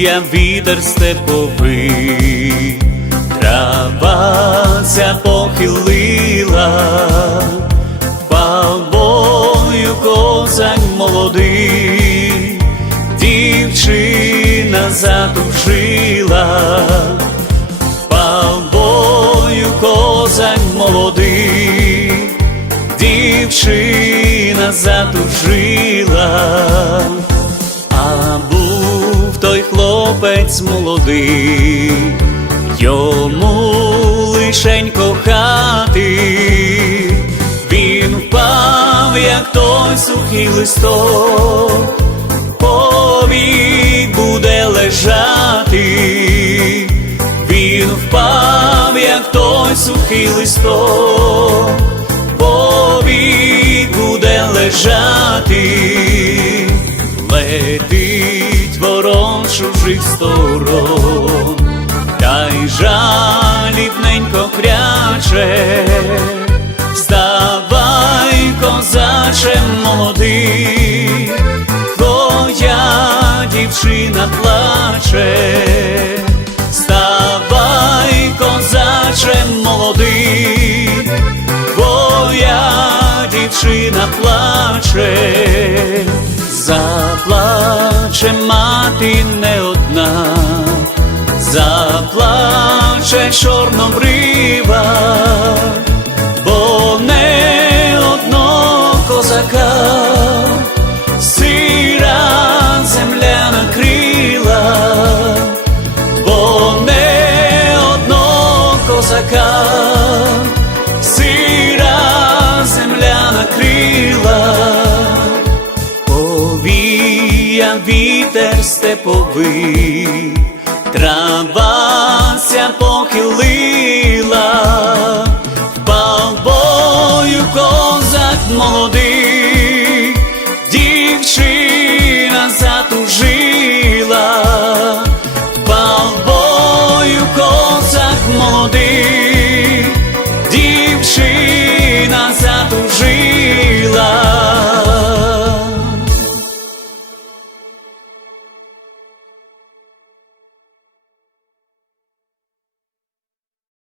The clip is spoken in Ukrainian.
Повія вітер степовий, травася похилила, палбою козак молодий, дівчина затужила, палбою козак молодий, дівчина затужила. А той хлопець молодий, йому лишень кохати, він впав, як той сухий листок, повік буде лежати, він впав, як той сухий листок, повік буде лежати чужих сторон, та й жалібненько кряче, вставай, козаче молодий, твоя дівчина плаче, вставай, козаче молодий, твоя дівчина плаче заплаче чорнобрива, бо не одного козака, сира земля накрила, бо не одного козака, сира земля накрила. Повія вітер степовий, трава ся похилила, впав бою козак молодий, дівчина затужила, впав бою козак молодий.